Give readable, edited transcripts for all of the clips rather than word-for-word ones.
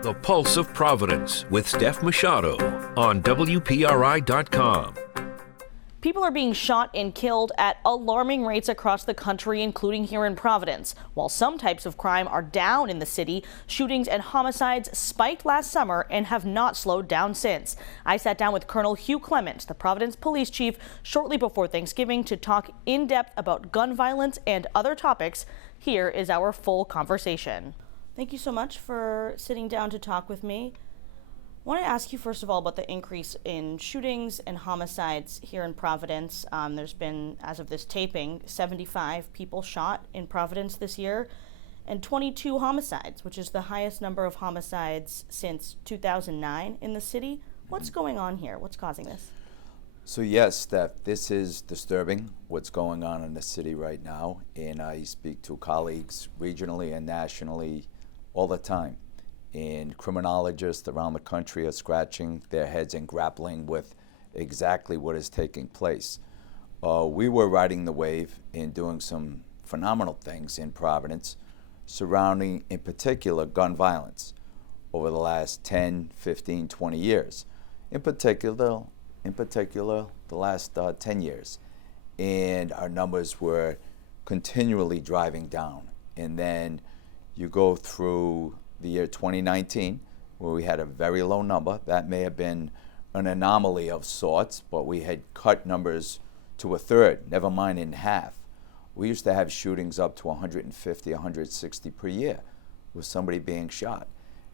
The Pulse of Providence with Steph Machado on WPRI.com. People are being shot and killed at alarming rates across the country, including here in Providence. While some types of crime are down in the city, shootings and homicides spiked last summer and have not slowed down since. I sat down with Colonel Hugh Clements, the Providence police chief, shortly before Thanksgiving to talk in depth about gun violence and other topics. Here is our full conversation. Thank you so much for sitting down to talk with me. I want to ask you first of all about the increase in shootings and homicides here in Providence. There's been, as of this taping, 75 people shot in Providence this year and 22 homicides, which is the highest number of homicides since 2009 in the city. What's going on here? What's causing this? So yes, Steph, this is disturbing, what's going on in the city right now, and I speak to colleagues regionally and nationally all the time. And criminologists around the country are scratching their heads and grappling with exactly what is taking place. We were riding the wave and doing some phenomenal things in Providence surrounding, in particular, gun violence over the last 10, 15, 20 years. In particular, the last 10 years. And our numbers were continually driving down. And then you go through the year 2019, where we had a very low number. That may have been an anomaly of sorts, but we had cut numbers to a third, never mind in half. We used to have shootings up to 150, 160 per year with somebody being shot.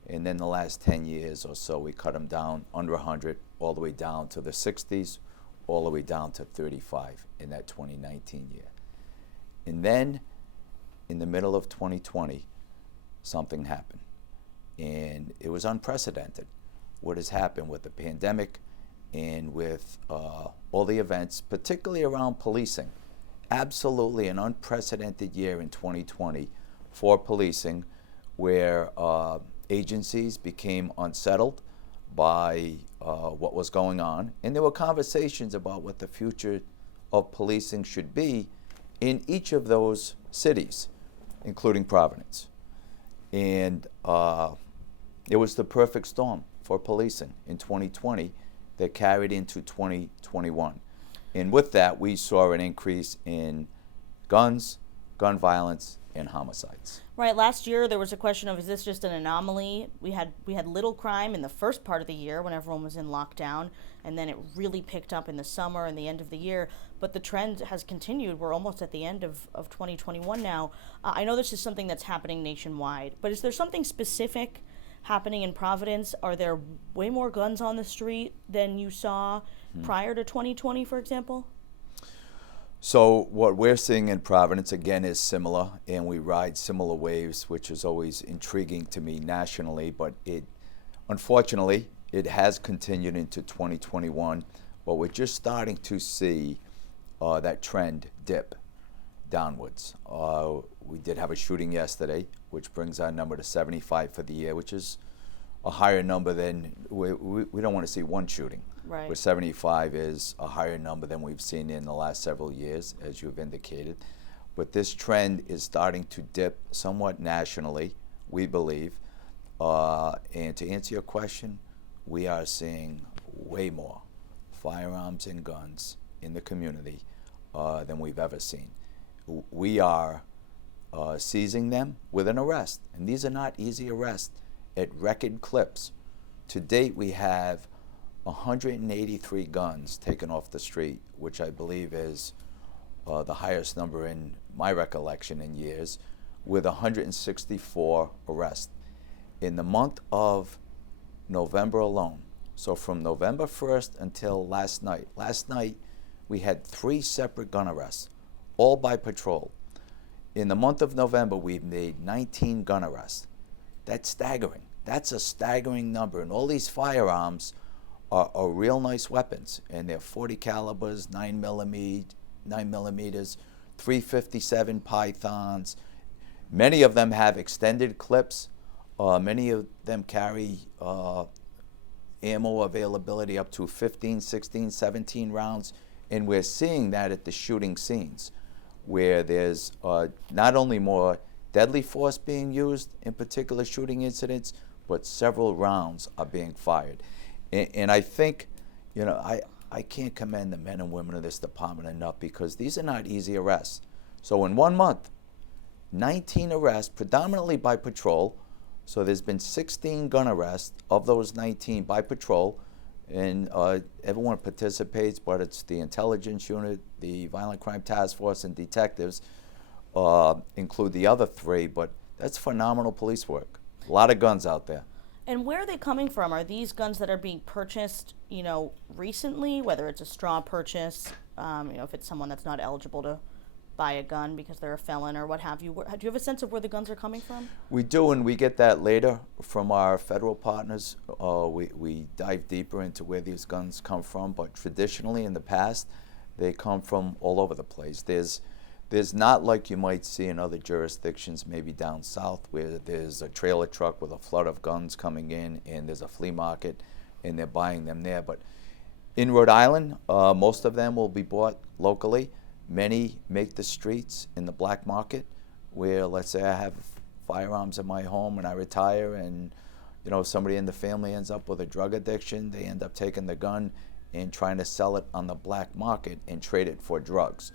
And then the last 10 years or so, we cut them down under 100, all the way down to the 60s, all the way down to 35 in that 2019 year. And then, in the middle of 2020, something happened. And it was unprecedented what has happened with the pandemic and with all the events, particularly around policing. Absolutely an unprecedented year in 2020 for policing, where agencies became unsettled by what was going on. And there were conversations about what the future of policing should be in each of those cities, including Providence. And it was the perfect storm for policing in 2020 that carried into 2021. And with that, we saw an increase in guns, gun violence, and homicides. Right. Last year, there was a question of, is this just an anomaly? We had little crime in the first part of the year when everyone was in lockdown, and then it really picked up in the summer and the end of the year. But the trend has continued. We're almost at the end of 2021 now. I know this is something that's happening nationwide, but is there something specific happening in Providence? Are there way more guns on the street than you saw prior to 2020, for example? So what we're seeing in Providence, again, is similar, and we ride similar waves, which is always intriguing to me nationally, but unfortunately, it has continued into 2021, but we're just starting to see that trend dip downwards. We did have a shooting yesterday, which brings our number to 75 for the year, which is a higher number than, we don't want to see one shooting. Right. Where 75 is a higher number than we've seen in the last several years, as you've indicated. But this trend is starting to dip somewhat nationally, we believe. And to answer your question, we are seeing way more firearms and guns in the community than we've ever seen. We are seizing them with an arrest, and these are not easy arrests, at record clips. To date, we have 183 guns taken off the street, which I believe is the highest number in my recollection in years, with 164 arrests. In the month of November alone, so from November 1st until last night we had 3 separate gun arrests, all by patrol. In the month of November, we've made 19 gun arrests. That's staggering. That's a staggering number. And all these firearms are real nice weapons. And they're 40 calibers, 9 millimeters, 357 Pythons. Many of them have extended clips. Many of them carry ammo availability up to 15, 16, 17 rounds. And we're seeing that at the shooting scenes, where there's not only more deadly force being used in particular shooting incidents, but several rounds are being fired. And I think, I can't commend the men and women of this department enough, because these are not easy arrests. So in 1 month, 19 arrests, predominantly by patrol. So there's been 16 gun arrests. Of those 19 by patrol, and everyone participates, but it's the intelligence unit, the violent crime task force, and detectives include the other 3, but that's phenomenal police work. A lot of guns out there. And where are they coming from? Are these guns that are being purchased, recently, whether it's a straw purchase, if it's someone that's not eligible to buy a gun because they're a felon or what have you? Do you have a sense of where the guns are coming from? We do, and we get that later from our federal partners. We dive deeper into where these guns come from, but traditionally in the past, they come from all over the place. There's not like you might see in other jurisdictions, maybe down south, where there's a trailer truck with a flood of guns coming in, and there's a flea market, and they're buying them there. But in Rhode Island, most of them will be bought locally. Many make the streets in the black market, where, let's say I have firearms in my home and I retire, and somebody in the family ends up with a drug addiction. They end up taking the gun and trying to sell it on the black market and trade it for drugs.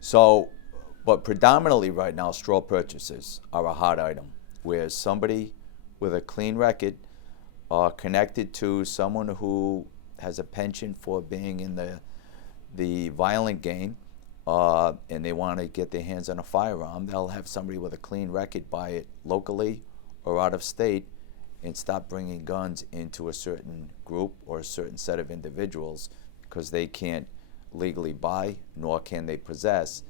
So, but predominantly right now, straw purchases are a hot item, where somebody with a clean record connected to someone who has a penchant for being in the violent game, and they want to get their hands on a firearm, they'll have somebody with a clean record buy it locally or out of state, and stop bringing guns into a certain group or a certain set of individuals, because they can't legally buy, nor can they possess,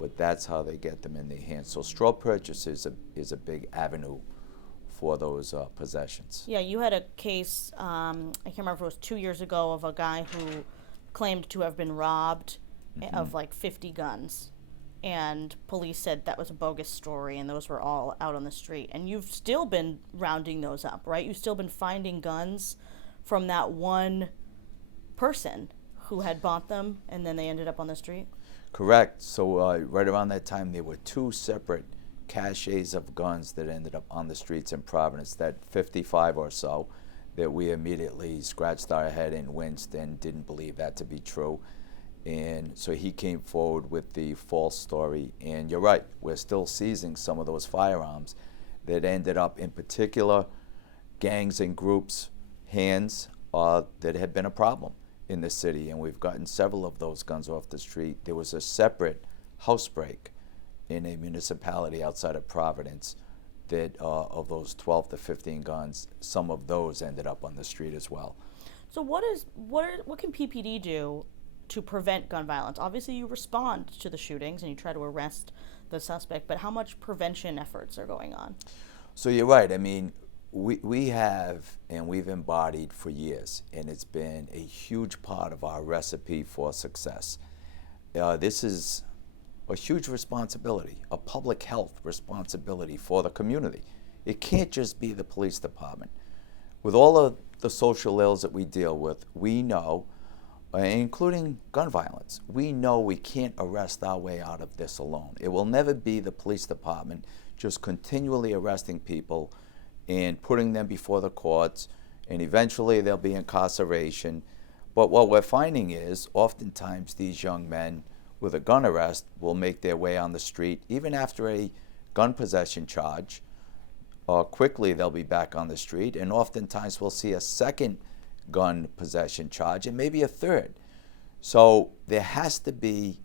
but that's how they get them in their hands. So straw purchase is a big avenue for those possessions. Yeah, you had a case, I can't remember if it was 2 years ago, of a guy who claimed to have been robbed of like 50 guns, and police said that was a bogus story, and those were all out on the street. And you've still been rounding those up, right? You've still been finding guns from that one person who had bought them, and then they ended up on the street? Correct. So right around that time, there were 2 separate caches of guns that ended up on the streets in Providence, that 55 or so, that we immediately scratched our head and winced and didn't believe that to be true. And so he came forward with the false story. And you're right, we're still seizing some of those firearms that ended up in particular gangs and groups' hands that had been a problem in the city. And we've gotten several of those guns off the street. There was a separate house break in a municipality outside of Providence that of those 12 to 15 guns, some of those ended up on the street as well. So what can PPD do to prevent gun violence? Obviously you respond to the shootings and you try to arrest the suspect, but how much prevention efforts are going on? So you're right. I mean, we have, and we've embodied for years, and it's been a huge part of our recipe for success. This is a huge responsibility, a public health responsibility for the community. It can't just be the police department. With all of the social ills that we deal with, we know, including gun violence, we know we can't arrest our way out of this alone. It will never be the police department just continually arresting people and putting them before the courts, and eventually there'll be incarceration. But what we're finding is oftentimes these young men with a gun arrest will make their way on the street, even after a gun possession charge. Quickly they'll be back on the street, and oftentimes we'll see a second gun possession charge and maybe a third. So there has to be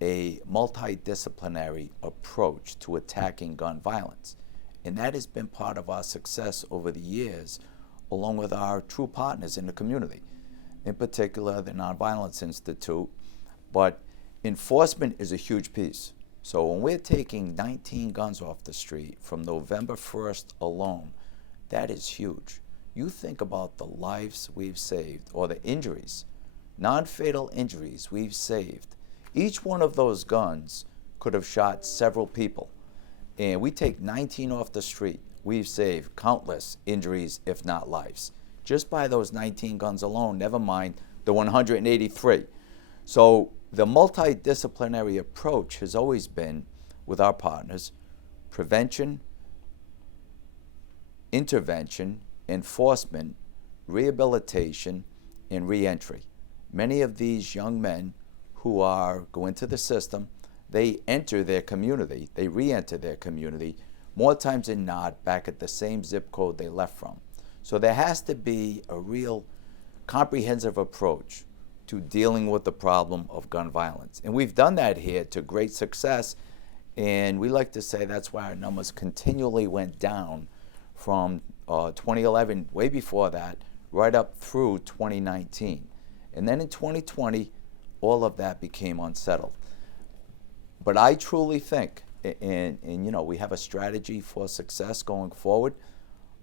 a multidisciplinary approach to attacking gun violence. And that has been part of our success over the years, along with our true partners in the community, in particular the Nonviolence Institute. But enforcement is a huge piece. So when we're taking 19 guns off the street from November 1st alone, that is huge. You think about the lives we've saved, or the injuries, non-fatal injuries we've saved. Each one of those guns could have shot several people. And we take 19 off the street, we've saved countless injuries, if not lives, just by those 19 guns alone, never mind the 183. So the multidisciplinary approach has always been, with our partners, prevention, intervention, enforcement, rehabilitation, and reentry. Many of these young men who go into the system, they enter their community, they re-enter their community more times than not back at the same zip code they left from. So there has to be a real comprehensive approach to dealing with the problem of gun violence. And we've done that here to great success, and we like to say that's why our numbers continually went down from 2011, way before that, right up through 2019. And then in 2020, all of that became unsettled. But I truly think, and you know, we have a strategy for success going forward.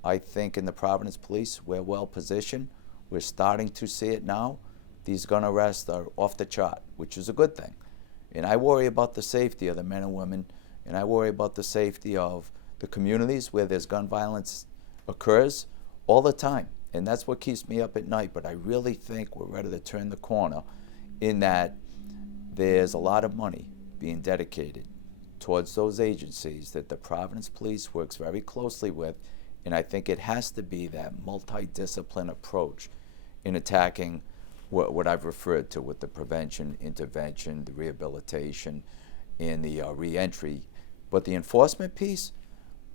I think in the Providence Police, we're well positioned. We're starting to see it now. These gun arrests are off the chart, which is a good thing. And I worry about the safety of the men and women, and I worry about the safety of the communities where there's gun violence occurs all the time. And that's what keeps me up at night. But I really think we're ready to turn the corner in that there's a lot of money being dedicated towards those agencies that the Providence Police works very closely with. And I think it has to be that multidiscipline approach in attacking what I've referred to with the prevention, intervention, the rehabilitation, and the reentry. But the enforcement piece,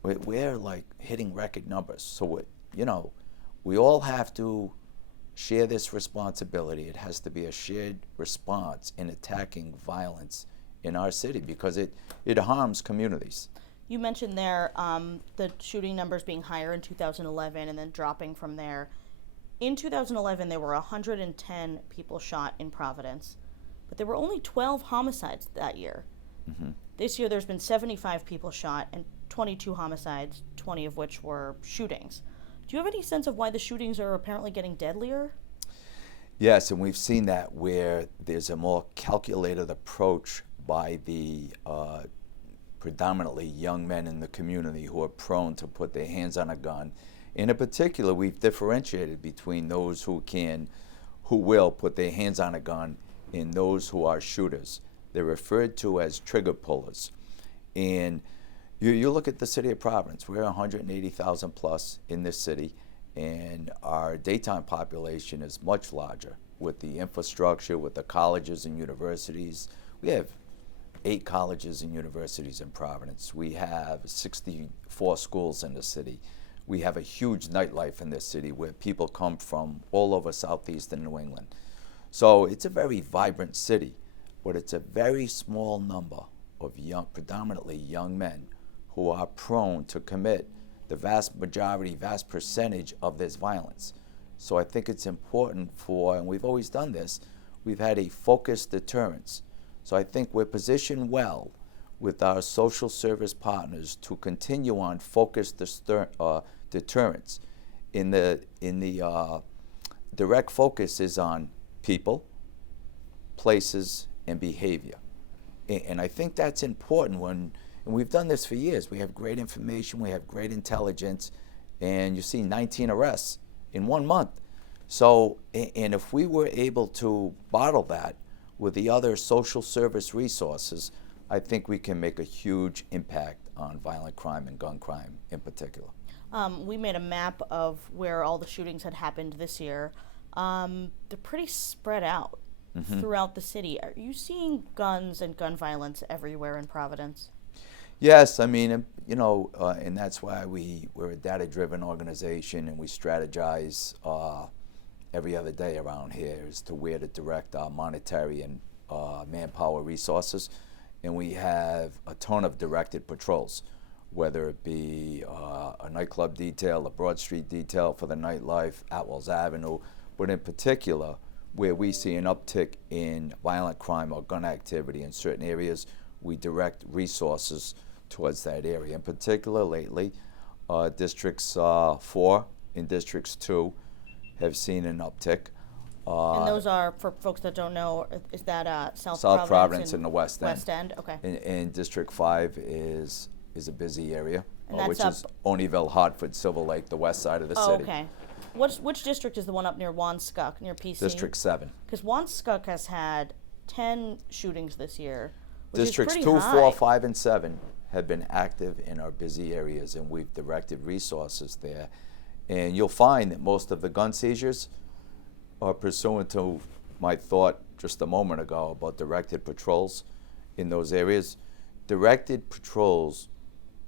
we're like hitting record numbers. So, we all have to share this responsibility. It has to be a shared response in attacking violence in our city because it harms communities. You mentioned there the shooting numbers being higher in 2011 and then dropping from there. In 2011, there were 110 people shot in Providence, but there were only 12 homicides that year. Mm-hmm. This year, there's been 75 people shot and 22 homicides, 20 of which were shootings. Do you have any sense of why the shootings are apparently getting deadlier? Yes, and we've seen that where there's a more calculated approach by the predominantly young men in the community who are prone to put their hands on a gun. And in particular, we've differentiated between those who will put their hands on a gun and those who are shooters. They're referred to as trigger pullers. And you look at the city of Providence, we're 180,000 plus in this city, and our daytime population is much larger with the infrastructure, with the colleges and universities. We have 8 colleges and universities in Providence. We have 64 schools in the city. We have a huge nightlife in this city where people come from all over southeastern New England. So it's a very vibrant city, but it's a very small number of predominantly young men who are prone to commit the vast percentage of this violence. So I think it's important and we've always done this, we've had a focused deterrence. So I think we're positioned well with our social service partners to continue on focused deterrence. In the direct focus is on people, places, and behavior. And I think that's important and we've done this for years. We have great information, we have great intelligence, and you see 19 arrests in 1 month. So, and if we were able to bottle that with the other social service resources, I think we can make a huge impact on violent crime and gun crime in particular. We made a map of where all the shootings had happened this year. They're pretty spread out throughout the city. Are you seeing guns and gun violence everywhere in Providence? Yes, I mean, and that's why we're a data-driven organization and we strategize every other day around here as to where to direct our monetary and manpower resources. And we have a ton of directed patrols, whether it be a nightclub detail, a Broad Street detail for the nightlife, Atwells Avenue, but in particular, where we see an uptick in violent crime or gun activity in certain areas, we direct resources towards that area. In particular, lately, Districts 4 and Districts 2 have seen an uptick. And those are, for folks that don't know, is that South Providence and the West End. West End, okay. And District 5 is a busy area, And which is Oneyville, Hartford, Silver Lake, the west side of the city. Okay. Which district is the one up near Wanskuck, near PC? District 7. Because Wanskuck has had 10 shootings this year, which Districts is 2, pretty high. 4, 5, and 7 have been active in our busy areas, and we've directed resources there. And you'll find that most of the gun seizures are pursuant to my thought just a moment ago about directed patrols in those areas. Directed patrols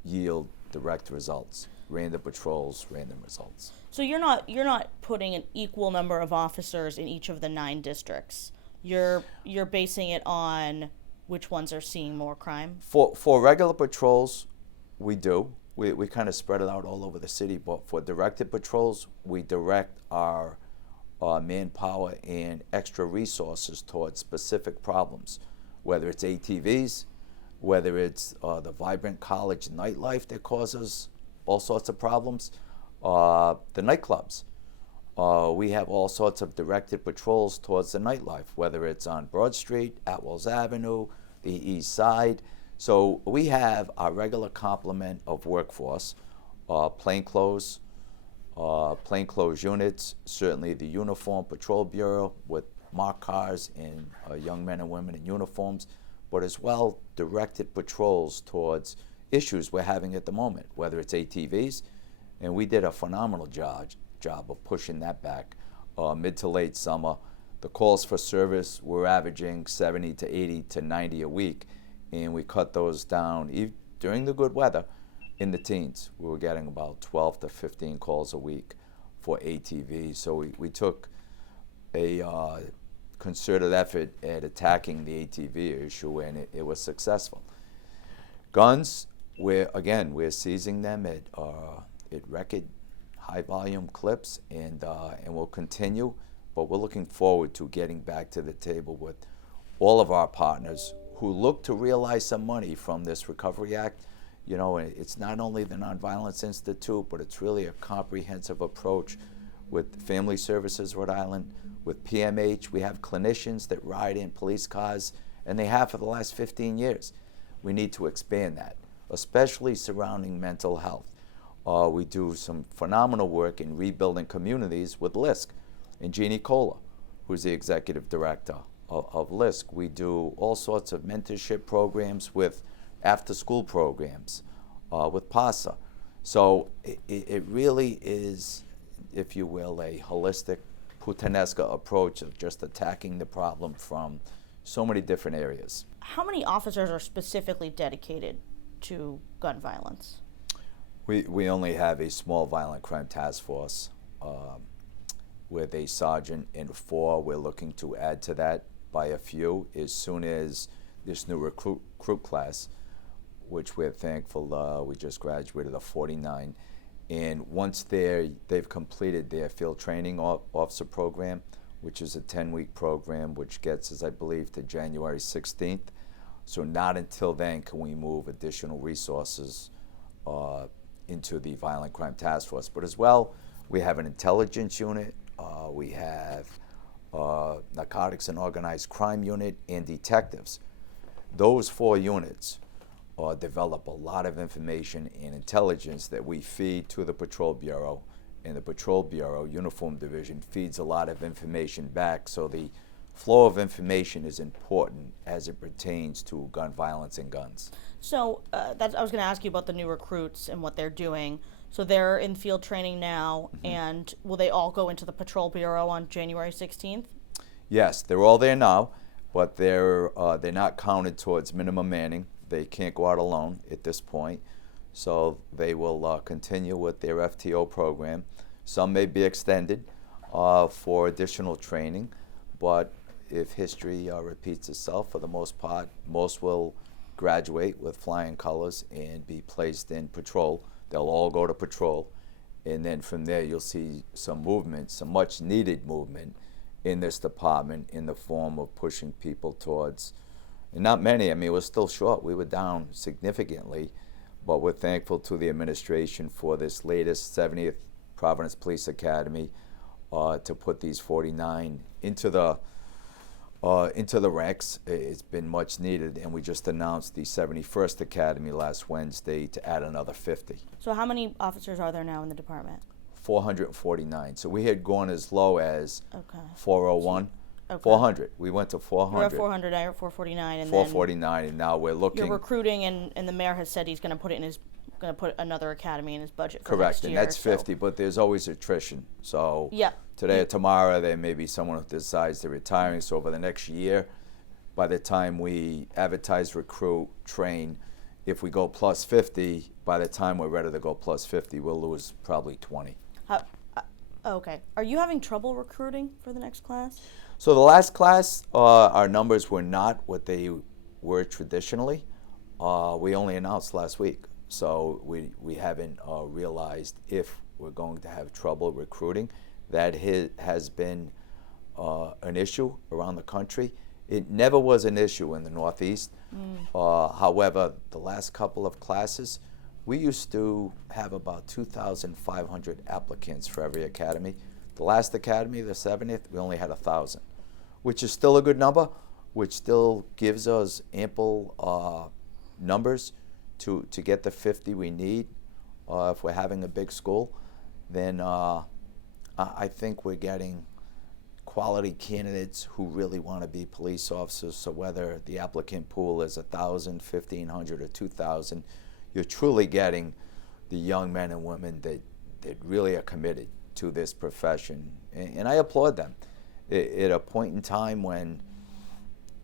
yield direct results. Random patrols, random results. So you're not putting an equal number of officers in each of the 9 districts. You're basing it on which ones are seeing more crime? For regular patrols, we do. We kind of spread it out all over the city, but for directed patrols, we direct our manpower and extra resources towards specific problems, whether it's ATVs, whether it's the vibrant college nightlife that causes all sorts of problems, the nightclubs. We have all sorts of directed patrols towards the nightlife, whether it's on Broad Street, Atwells Avenue, the East Side. So we have our regular complement of workforce, plainclothes units, certainly the Uniform Patrol Bureau with marked cars and young men and women in uniforms, but as well directed patrols towards issues we're having at the moment, whether it's ATVs, and we did a phenomenal job of pushing that back. Mid to late summer, the calls for service were averaging 70 to 80 to 90 a week, and we cut those down during the good weather in the teens. We were getting about 12 to 15 calls a week for ATVs. So we took a concerted effort at attacking the ATV issue, and it was successful. Guns, we're seizing them at record high volume clips, and we'll continue, but we're looking forward to getting back to the table with all of our partners who look to realize some money from this Recovery Act. You know, it's not only the Nonviolence Institute, but it's really a comprehensive approach with Family Services Rhode Island, with PMH. We have clinicians that ride in police cars, and they have for the last 15 years. We need to expand that, especially surrounding mental health. We do some phenomenal work in rebuilding communities with LISC, and Jeannie Cola, who's the executive director of LISC. We do all sorts of mentorship programs with after-school programs with PASA. So it really is, if you will, a holistic Puttanesca approach of just attacking the problem from so many different areas. How many officers are specifically dedicated to gun violence? We only have a small violent crime task force with a sergeant and 4. We're looking to add to that by a few as soon as this new recruit class, which we're thankful we just graduated of 49. And once they've completed their field training officer program, which is a 10-week program, which gets us, I believe, to January 16th. So not until then can we move additional resources into the Violent Crime Task Force. But as well, we have an intelligence unit, we have narcotics and organized crime unit, and detectives. Those 4 units develop a lot of information and intelligence that we feed to the Patrol Bureau, and the Patrol Bureau Uniform Division feeds a lot of information back. So the flow of information is important as it pertains to gun violence and guns. So I was going to ask you about the new recruits and what they're doing. So they're in field training now, and will they all go into the Patrol Bureau on January 16th? Yes, they're all there now, but they're not counted towards minimum manning. They can't go out alone at this point. So they will continue with their FTO program. Some may be extended for additional training, but if history repeats itself, for the most part, most will graduate with flying colors and be placed in patrol. They'll all go to patrol, and then from there you'll see some movement, some much needed movement in this department in the form of pushing people towards, and not many, I mean, we're still short. We were down significantly, but we're thankful to the administration for this latest 70th Providence Police Academy to put these 49 into the ranks. It's been much needed, and we just announced the 71st Academy last Wednesday to add another 50. So how many officers are there now in the department? 449. So we had gone as low as 401, Okay. 400. We went to 400. You're at 400, now you're at 449, and 449, and now we're looking. You're recruiting, and the mayor has said he's going to put another academy in his budget for Correct, next year. and that's 50, but there's always attrition. So yeah. Today or tomorrow, there may be someone who decides they're retiring. So over the next year, by the time we advertise, recruit, train, if we go plus 50, by the time we're ready to go plus 50, we'll lose probably 20. Okay. Are you having trouble recruiting for the next class? So the last class, our numbers were not what they were traditionally. We only announced last week, so we haven't realized if we're going to have trouble recruiting. That has been an issue around the country. It never was an issue in the Northeast. However, the last couple of classes, we used to have about 2,500 applicants for every academy. The last academy, the 70th, we only had 1,000, which is still a good number, which still gives us ample numbers to get the 50 we need. If we're having a big school, then I think we're getting quality candidates who really want to be police officers. So whether the applicant pool is 1,000, 1,500, or 2,000, you're truly getting the young men and women that really are committed to this profession. And I applaud them. At a point in time when,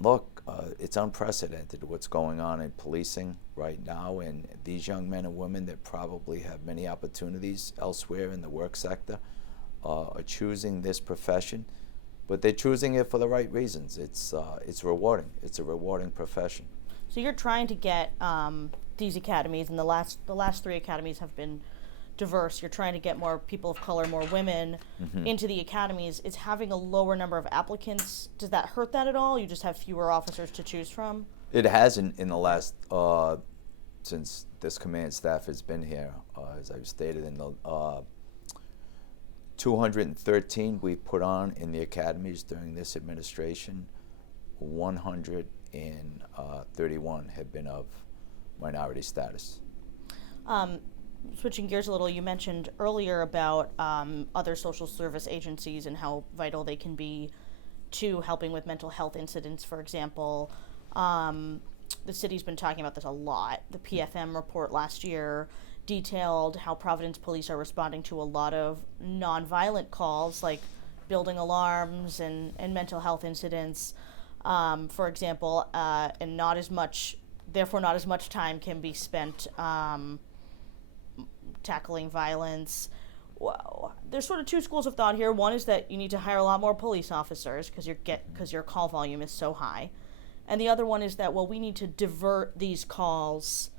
look, it's unprecedented what's going on in policing right now, and these young men and women that probably have many opportunities elsewhere in the work sector are choosing this profession, but they're choosing it for the right reasons. It's rewarding. It's a rewarding profession. So you're trying to get these academies, and the last 3 academies have been diverse. You're trying to get more people of color, more women into the academies. Is having a lower number of applicants, does that hurt that at all? You just have fewer officers to choose from? It hasn't in the last, since this command staff has been here, as I've stated, in the 213 we put on in the academies during this administration. 131 have been of minority status. Switching gears a little, you mentioned earlier about other social service agencies and how vital they can be to helping with mental health incidents, for example. The city's been talking about this a lot. The PFM report last year detailed how Providence police are responding to a lot of nonviolent calls, like building alarms and mental health incidents, for example, and not as much time can be spent tackling violence. Well, there's sort of 2 schools of thought here. One is that you need to hire a lot more police officers because your call volume is so high, and the other one is that, well, we need to divert these calls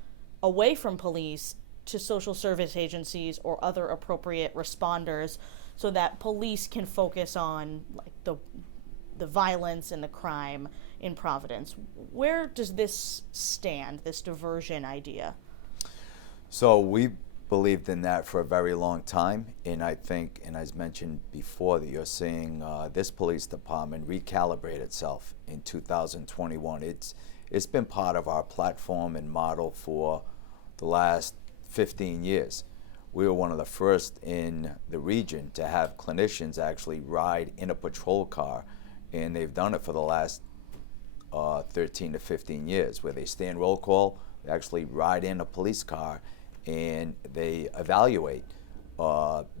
away from police to social service agencies or other appropriate responders, so that police can focus on like the violence and the crime in Providence. Where does this stand, this diversion idea? So we believed in that for a very long time, and I think, and as mentioned before, that you're seeing this police department recalibrate itself in 2021. It's been part of our platform and model for the last 15 years. We were one of the first in the region to have clinicians actually ride in a patrol car, and they've done it for the last 13 to 15 years, where they stand roll call, they actually ride in a police car, and they evaluate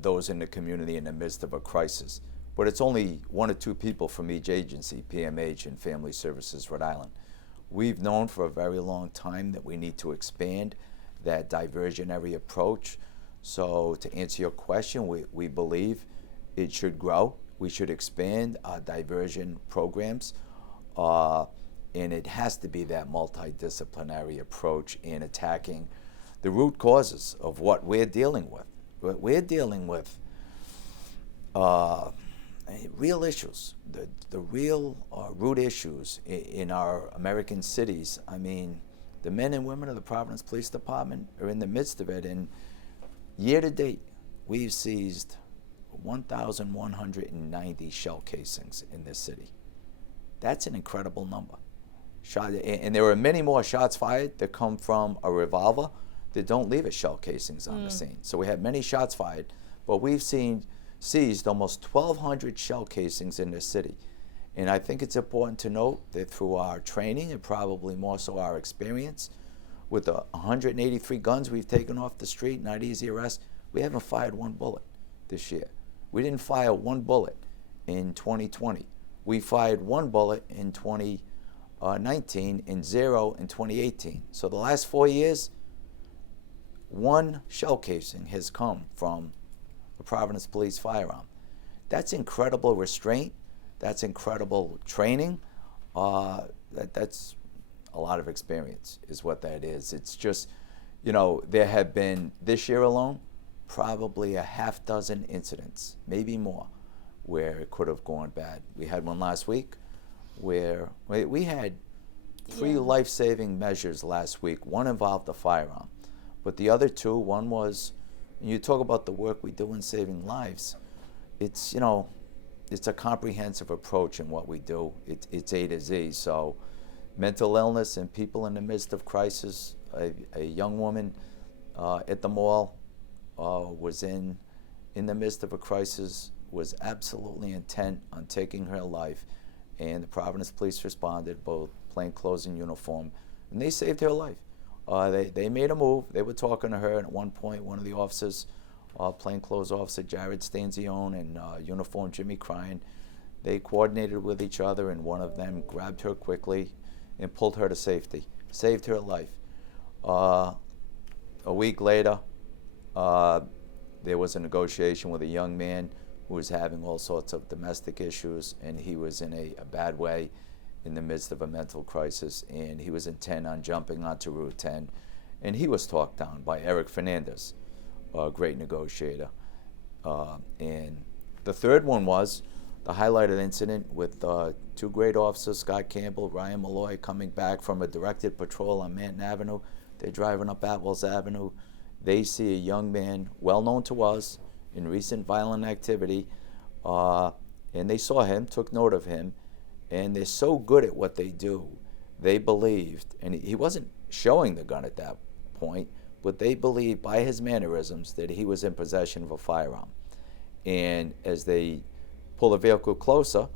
those in the community in the midst of a crisis. But it's only 1 or 2 people from each agency, PMH and Family Services Rhode Island. We've known for a very long time that we need to expand that diversionary approach. So to answer your question, we believe it should grow. We should expand our diversion programs, and it has to be that multidisciplinary approach in attacking the root causes of what we're dealing with. We're dealing with real issues, the real root issues in our American cities. I mean, the men and women of the Providence Police Department are in the midst of it, and year to date, we've seized 1,190 shell casings in this city. That's an incredible number. And there are many more shots fired that come from a revolver that don't leave as shell casings on the scene. So we have many shots fired, but we've seized almost 1,200 shell casings in this city. And I think it's important to note that through our training, and probably more so our experience, with the 183 guns we've taken off the street, not easy arrests, we haven't fired one bullet this year. We didn't fire one bullet in 2020. We fired one bullet in 2019 and 0 in 2018. So the last 4 years, one shell casing has come from a Providence police firearm. That's incredible restraint. That's incredible training. That's a lot of experience is what that is. It's just, there have been, this year alone, probably a half dozen incidents, maybe more, where it could have gone bad. We had one last week where we had 3 life-saving measures last week. One involved a firearm, but the other 2, one was, you talk about the work we do in saving lives, it's, it's a comprehensive approach in what we do. It's A to Z. So mental illness and people in the midst of crisis. A young woman at the mall was in the midst of a crisis, was absolutely intent on taking her life, and the Providence police responded, both plainclothes and uniform, and they saved her life. They made a move. They were talking to her, and at one point, one of the officers, plainclothes officer Jared Stanzione and uniform Jimmy Cryan, they coordinated with each other, and one of them grabbed her quickly and pulled her to safety, saved her life. A week later, there was a negotiation with a young man who was having all sorts of domestic issues, and he was in a bad way in the midst of a mental crisis, and he was intent on jumping onto Route 10, and he was talked down by Eric Fernandez, a great negotiator. And the third one was the highlighted incident with 2 great officers, Scott Campbell, Ryan Malloy, coming back from a directed patrol on Manton Avenue. They're driving up Atwells Avenue. They see a young man well known to us in recent violent activity, and they saw him, took note of him, and they're so good at what they do, they believed, and he wasn't showing the gun at that point, but they believed by his mannerisms that he was in possession of a firearm. And as they pull the vehicle closer,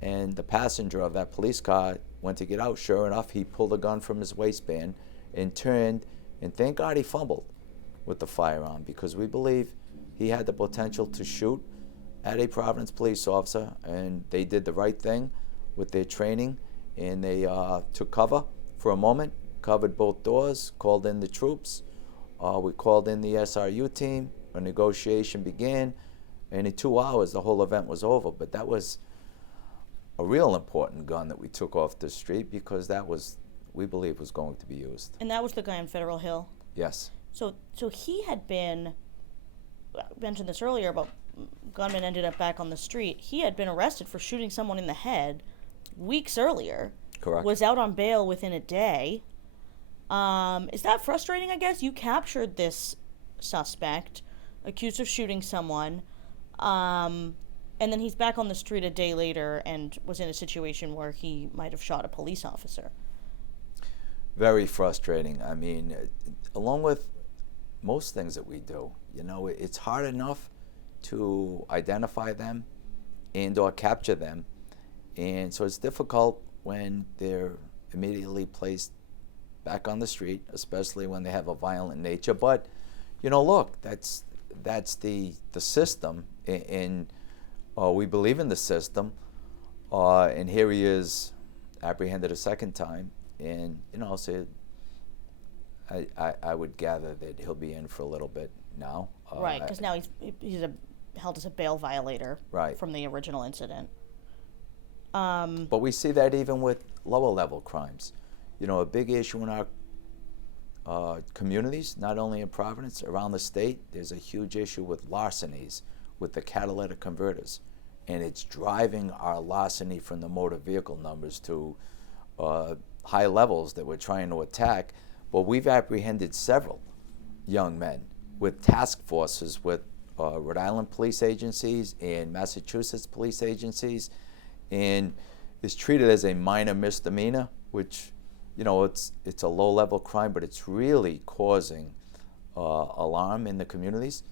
and the passenger of that police car went to get out, sure enough, he pulled a gun from his waistband and turned, and thank God he fumbled with the firearm, because we believe he had the potential to shoot at a Providence police officer, and they did the right thing with their training, and they took cover for a moment, covered both doors, called in the troops. We called in the SRU team, a negotiation began, and in 2 hours the whole event was over. But that was a real important gun that we took off the street, because that was, we believe, was going to be used. And that was the guy on Federal Hill? Yes. So he had been, I mentioned this earlier about gunman ended up back on the street. He had been arrested for shooting someone in the head weeks earlier. Correct. Was out on bail within a day. Is that frustrating, I guess? You captured this suspect accused of shooting someone, and then he's back on the street a day later and was in a situation where he might have shot a police officer. Very frustrating. I mean, along with most things that we do, it's hard enough to identify them and or capture them, and so it's difficult when they're immediately placed back on the street, especially when they have a violent nature. But look, that's the system, and we believe in the system, and here he is apprehended a second time, and so I would gather that he'll be in for a little bit now. Right, because now he's held as a bail violator, right, from the original incident. But we see that even with lower level crimes. A big issue in our communities, not only in Providence, around the state, there's a huge issue with larcenies, with the catalytic converters. And it's driving our larceny from the motor vehicle numbers to high levels that we're trying to attack. But we've apprehended several young men with task forces with Rhode Island police agencies and Massachusetts police agencies, and it's treated as a minor misdemeanor, which it's a low-level crime, but it's really causing alarm in the communities.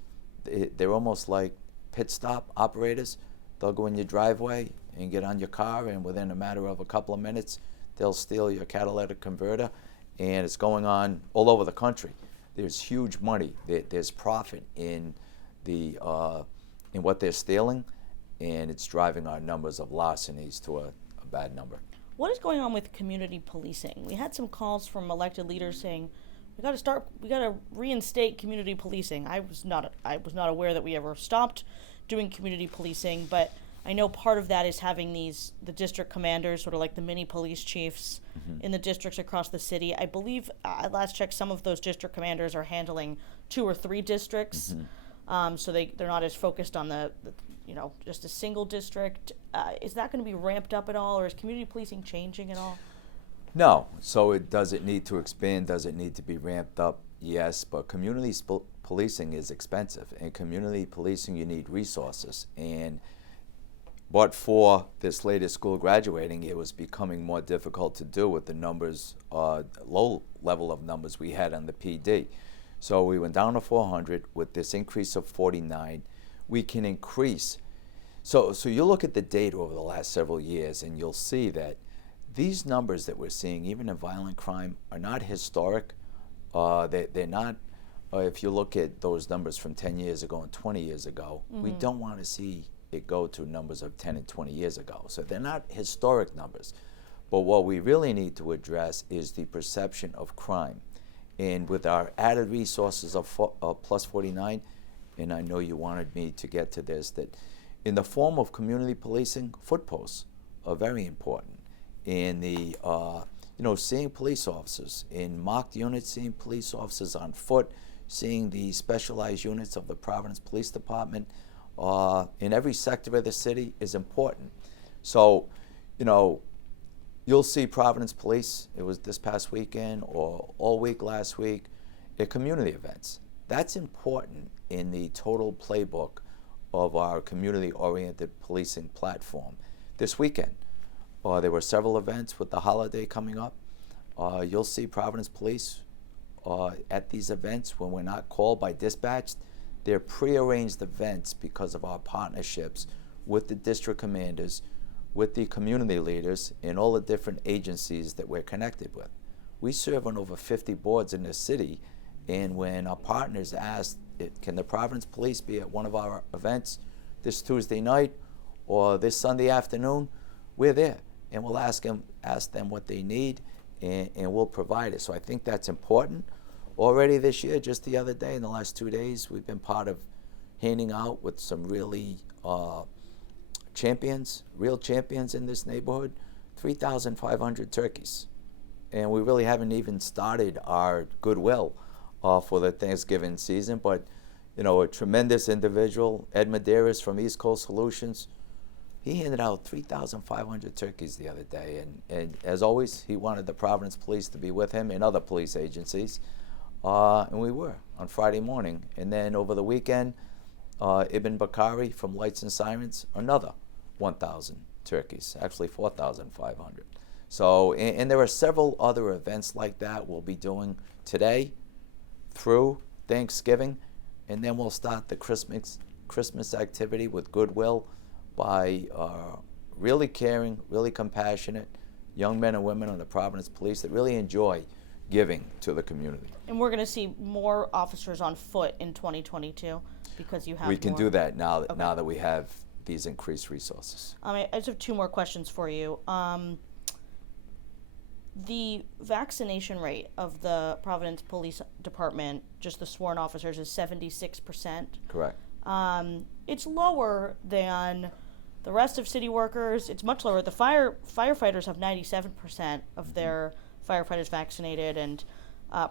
They're almost like pit stop operators. They'll go in your driveway and get on your car, and within a matter of a couple of minutes, they'll steal your catalytic converter, and it's going on all over the country. There's huge money. There's profit in in what they're stealing, and it's driving our numbers of larcenies to a bad number. What is going on with community policing? We had some calls from elected leaders saying we got to reinstate community policing. I was not aware that we ever stopped doing community policing, but I know part of that is having the district commanders, sort of like the mini police chiefs in the districts across the city. I believe at last check, some of those district commanders are handling 2 or 3 districts, so they're not as focused on the just a single district. Is that going to be ramped up at all, or is community policing changing at all? No. So does it need to expand? Does it need to be ramped up? Yes, but community policing is expensive, and community policing, you need resources. But for this latest school graduating, it was becoming more difficult to do with the numbers, low level of numbers we had on the PD. So we went down to 400. With this increase of 49, we can increase. So you look at the data over the last several years, and you'll see that these numbers that we're seeing, even in violent crime, are not historic. They're not, if you look at those numbers from 10 years ago and 20 years ago, we don't want to see it go to numbers of 10 and 20 years ago. So they're not historic numbers. But what we really need to address is the perception of crime. And with our added resources of plus 49, and I know you wanted me to get to this, that in the form of community policing, foot posts are very important. In the, seeing police officers in mocked units, seeing police officers on foot, seeing the specialized units of the Providence Police Department in every sector of the city is important. So, you'll see Providence Police, it was this past weekend or all week last week, at community events. That's important in the total playbook of our community-oriented policing platform. This weekend, there were several events with the holiday coming up. You'll see Providence Police at these events when we're not called by dispatch. They're prearranged events because of our partnerships with the district commanders, with the community leaders, and all the different agencies that we're connected with. We serve on over 50 boards in the city, and when our partners ask, can the Providence Police be at one of our events this Tuesday night or this Sunday afternoon, we're there, and we'll ask them what they need, and we'll provide it. So I think that's important. Already this year, just the other day, in the last 2 days, we've been part of handing out with some really real champions in this neighborhood, 3,500 turkeys. And we really haven't even started our goodwill for the Thanksgiving season, but a tremendous individual, Ed Medeiros from East Coast Solutions, he handed out 3,500 turkeys the other day, and as always, he wanted the Providence Police to be with him and other police agencies, and we were on Friday morning. And then over the weekend, Ibn Bakari from Lights and Sirens, another 1,000 turkeys, actually 4,500. So, and there are several other events like that we'll be doing today through Thanksgiving, and then we'll start the Christmas activity with goodwill by really caring, really compassionate young men and women on the Providence Police that really enjoy giving to the community. And we're going to see more officers on foot in 2022 because you have We can more. do that now Okay. that we have these increased resources. I just have 2 more questions for you. The vaccination rate of the Providence Police Department, just the sworn officers, is 76%. Correct. It's lower than the rest of city workers. It's much lower. The firefighters have 97% of their firefighters vaccinated, and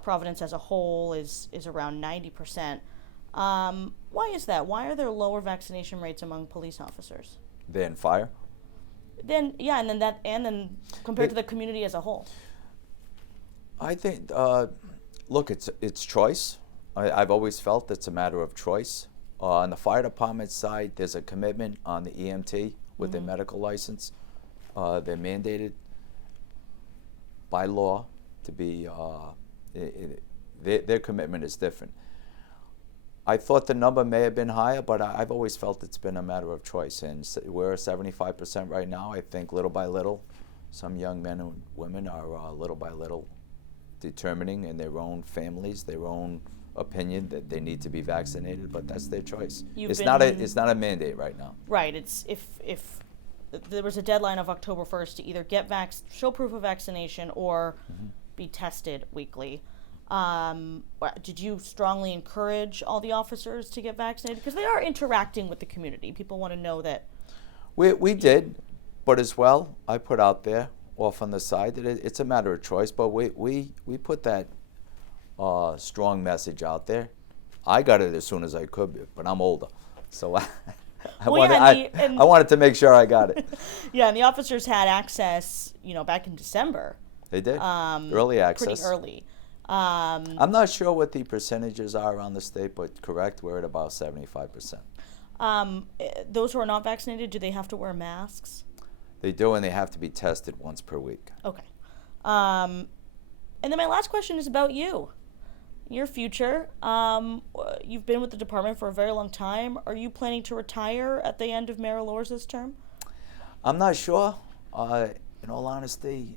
Providence as a whole is around 90%. Why is that? Why are there lower vaccination rates among police officers? Then fire? Then compared to the community as a whole. I think, look, it's choice. I've always felt it's a matter of choice. On the fire department side, there's a commitment on the EMT with their medical license. They're mandated by law to be, their commitment is different. I thought the number may have been higher, but I've always felt it's been a matter of choice. And we're 75% right now. I think little by little, some young men and women are little by little determining in their own families, their own opinion that they need to be vaccinated, but that's their choice. It's not a mandate right now. Right. It's if there was a deadline of October 1st to either show proof of vaccination or be tested weekly. Did you strongly encourage all the officers to get vaccinated? Because they are interacting with the community. People want to know that. We did, but as well, I put out there off on the side that it's a matter of choice, but we put that strong message out there. I got it as soon as I could, but I'm older, so I wanted to make sure I got it. Yeah, and the officers had access, back in December. They did. Early access. Pretty early. I'm not sure what the percentages are around the state, but correct, we're at about 75%. Those who are not vaccinated, do they have to wear masks? They do, and they have to be tested once per week. Okay. And then my last question is about you. Your future. You've been with the department for a very long time. Are you planning to retire at the end of Mayor Elorza's term? I'm not sure. In all honesty,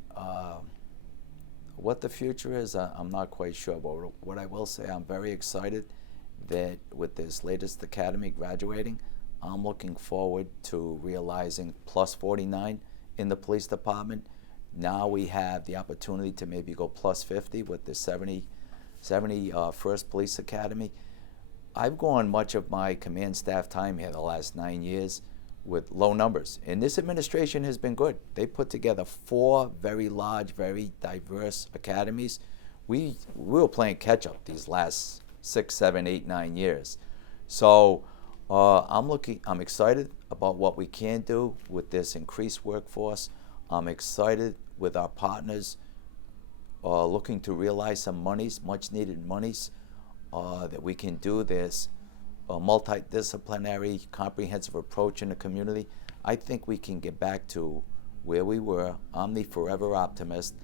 what the future is, I'm not quite sure. But what I will say, I'm very excited that with this latest academy graduating, I'm looking forward to realizing plus 49 in the police department. Now we have the opportunity to maybe go plus 50 with the 70 First Police Academy. I've gone much of my command staff time here the last 9 years with low numbers, and this administration has been good. They put together 4 very large, very diverse academies. We were playing catch up these last 6, 7, 8, 9 years. So I'm excited about what we can do with this increased workforce. I'm excited with our partners looking to realize some monies, much needed monies, that we can do this multidisciplinary, comprehensive approach in the community. I think we can get back to where we were. I'm the forever optimist.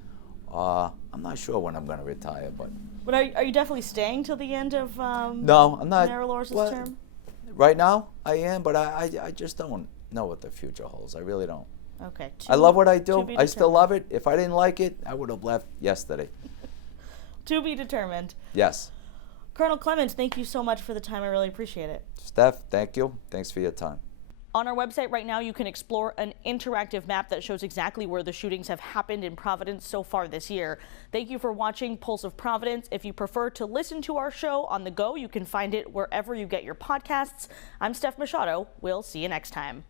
I'm not sure when I'm going to retire, but are you definitely staying till the end of no, I'm not. Mayor Elorza's term? Right now, I am, but I just don't know what the future holds. I really don't. Okay. I love what I do. I still love it. If I didn't like it, I would have left yesterday. To be determined. Yes. Colonel Clements, thank you so much for the time. I really appreciate it. Steph, thank you. Thanks for your time. On our website right now, you can explore an interactive map that shows exactly where the shootings have happened in Providence so far this year. Thank you for watching Pulse of Providence. If you prefer to listen to our show on the go, you can find it wherever you get your podcasts. I'm Steph Machado. We'll see you next time.